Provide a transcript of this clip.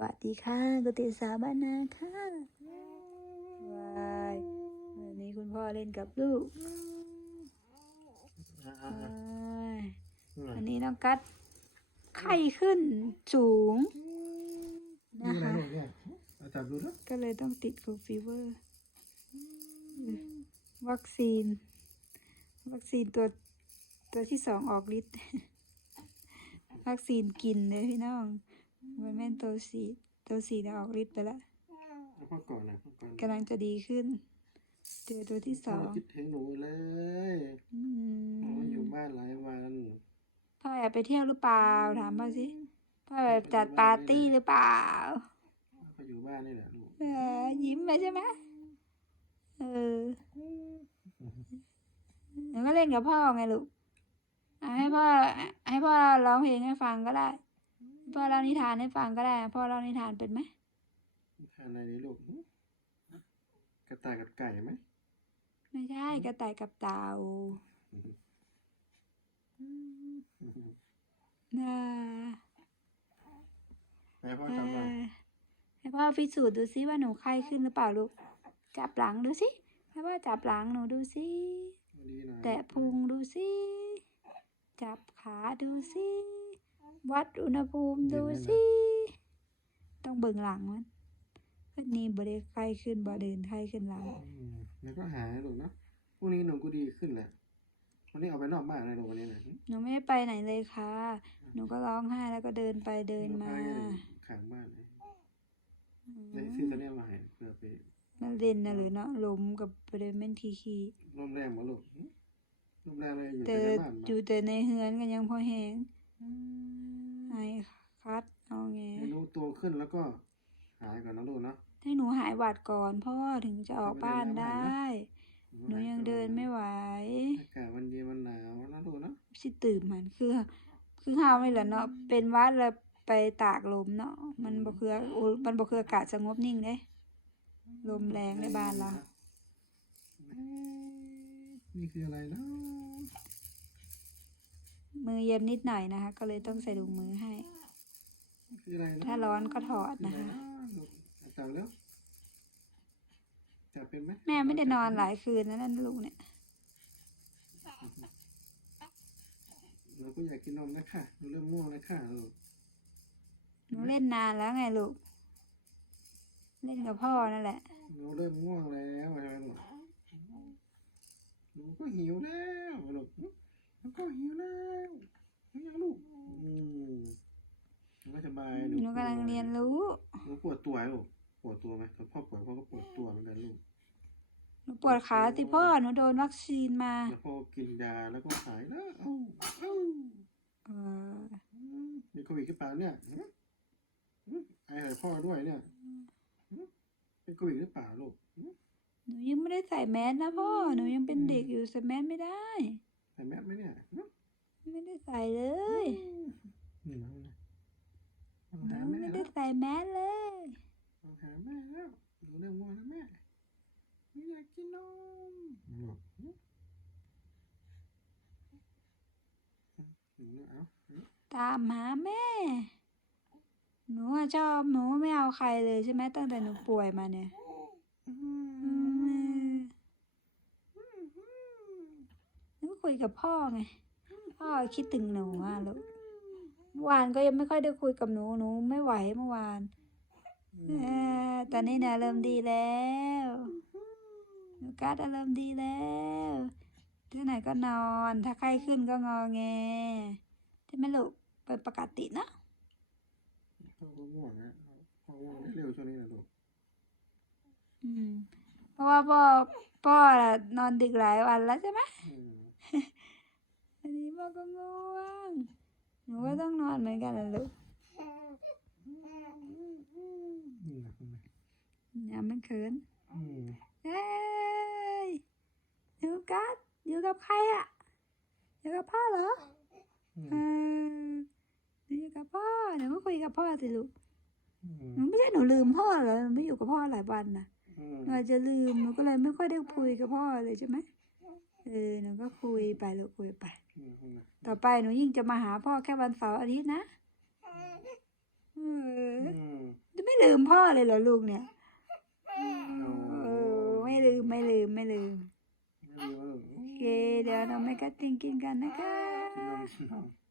วัสดีค่ะกุฏิสาบานาค่ะวายวันนี้คุณพ่อเล่นกับลูกอ่าว้ายๆวันนี้น้องกัดไข้ขึ้นสูงนี่นะอะไรคะลูกเนี่ยเอาจับดูนะก็เลยต้องติดโควิดฟีเวอร์ วัคซีน วัคซีนตัวตัวที่สองออกฤทธิ์วัคซีนกินเลยพี่น้องมันแม่น ตัวสีตัวสีได้ออกฤทธิ์ไปแล้วเอาพ่อก่อนนะพ่อก่อนกำลังจะดีขึ้น เจอตัวที่สพ่อองคิดถึงหนูเลยอืหนูมอยู่บ้านหลายวันพ่อแอบไปเที่ยวหรือเปล่าถามพ่อสิพ่อแอบจัดปาร์ตี้หรือเปล่าก็อยู่บ้านนี่แหละลูกเออยิ้มไปใช่ไหมเออหนูก็เล่นกับพ่อไงลูกอะให้พ่อให้พ่อร้องเพลงให้ฟังก็ได้ พ่อเล่านิทานให้ฟังก็ได้พ่อเล่านิทานเป็นไหมทานอะไรนี่ลูกหึกระต่ายกับไก่ไหมไม่ใช่กระต่ายกับเต่าน่าไปพ่อเอจับหน่อยอให้พ่อพิสูจน์ดูซิว่าหนูไข้ขึ้นหรือเปล่าลูกจับหลังดูสิให้พ่อจับหลังหนูดูสิดีหน่อยแตะพุงดูสิจับขาดูสิ วัดอุณหภูมิดูสิต้องเบิ่งหลังมันขึ้นนี้บ่ได้ไข้ขึ้นบ่เดินไข้ขึ้นหลังอืมแล้วก็หายลูกนะพรุ่งนี้หนูก็ดีขึ้นแหละวันนี้เอาไปนอกบ้านเลยลูกวันนี้นะหึหนูไม่ได้ไปไหนเลยค่ะ หนูก็ร้องไห้แล้วก็เดินไปเดินมาหพแค่ขังบ้านเลยได้ซื้อตัวเนี้ยมาให้เพื่อไปมันเล่นนะหรือเนาะลมกับประเด็นเม่นทีคีร่มแรงมาลูกหึร่มแรงเลยอยู่แต่แต่ในบ้านมาอยู่แต่ในเฮือนก็ยังพอแหงไอ้ คัดเอาไงให้รู้ตัวขึ้นแล้วก็หายก่อนนะลูกเนาะให้หนูหายหวัดก่อนพ่อถึงจะออกบ้านได้ หนูยังเดินไม่ไหวอากาศมันเย็นมันหนาวนะลูกเนาะสิตื่นมันคือ คือเฮาไม่แหละเนาะเป็นหวัดแล้วไปตากลมเนาะมันบ่คือโอ้มันบ่คืออากาศสงบนิ่งเด้ลมแรงในบ้านเราเอ๊ะนี่คืออะไรเนาะมือเย็นนิดหน่อยนะคะ ก็เลยต้องใส่ถุงมือให้นี่ คืออะไรเนาะถ้าร้อนก็ถอดนะคะลูกจับแล้วจับเป็นไหมแม่ไม่ได้นอนหลายคืนนะนั่นลูกเนี่ยหนูก็อยากกินนมนะค่ะหนูเริ่มง่วงแล้วค่ะลูกหนูเล่นนานแล้วไงลูก เล่นกับพ่อนั่นแหละหนูเริ่มง่วงแล้วใช่ไหมลูกหนูก็หิวแล้วลูกหนูก็หิวแล้วหิวยังลูกอืมหนูก็สบาย หนูกำลัง เรียนรู้ หนูปวดตัวไหมลูกปวดตัวไหมตอนพ่อป่วยพ่อก็ปวดตัวเหมือนกันลูกหนูปวดขาสิพ่อหนูโดนวัคซีนมาแล้วพอกินยาแล้วก็หายแล้วเอ้าเอ้าเอออืมมีโควิดหรือเปล่าเนี่ยหืมหืมไอใส่พ่อด้วยเนี่ยหืมเป็นโควิดหรือเปล่าลูกหืมหนูยังไม่ได้ใส่แมสนะพ่อหนูยังเป็นเด็กอยู่ใส่แมสไม่ได้ ใส่แมสไหมเนี่ยหืมไม่ได้ใส่เลย นี่น้องนะลอง หนู หาแม่ ไม่ แล้ ได้ ว ใส่แมสเลย ลองหาแม่แล้วหนูเริ่มง่วงแล้วแม่หนูอยากกินนมลูกหืมหนูเอาหืม ตามหาแม่ หนูอะชอบหนูไม่เอาใครเลยใช่ไหมตั้งแต่หนูป่วยมาเนี่ยอือืมมหนูก็คุยกับพ่อไง พ่อคิดถึงหนูอะลูกเมื่อวานก็ยังไม่ค่อยได้คุยกับหนูหนูไม่ไหวเมื่อวานเออตอนนี้นะเริ่มดีแล้วหนูกัดเริ่มดีแล้วที่ไหนก็นอน ถ้าไข้ขึ้นก็งอแงใช่ไหมลูกเป็นปกติเนอะพ่อก็ง่วงนะพ่อง่วงได้เร็วช่วงนี้นะลูกอืม เพราะว่าพ่อพ่อน่ะนอนดึกหลายวันแล้วใช่ไหมอืมอันนี้พ่อก็ง่วงหนูก็ต้องนอนเหมือนกันนะลูกนี่นะคุณแม่อย่ามันเขินอืมเฮ้ยอยู่กัดอยู่กับใครอะอยู่กับพ่อเหรออืมเออ หนูอยู่กับพ่อเดี๋ยวก็คุยกับพ่อสิลูกอืมหนูไม่ใช่หนูลืมพ่อเหรอหนูไม่อยู่กับพ่อหลายวันนะอืมหนูอาจจะลืมหนูก็เลยไม่ค่อยได้คุยกับพ่อเลยใช่ไหมเออหนูก็คุยไปลูกคุยไปอืมคุณแม่ต่อไปหนูยิ่งจะมาหาพ่อแค่วันเสาร์อาทิตย์นะเอออืมเลืมพ่อเลยเหรอลูกเนี่ยโอ้เออ ไม่ลืมไม่ลืมไม่ลืมไม่รู้ว่าโอ เคเดี๋ยวเราไม่กัดติงกินกันนะคะกินนม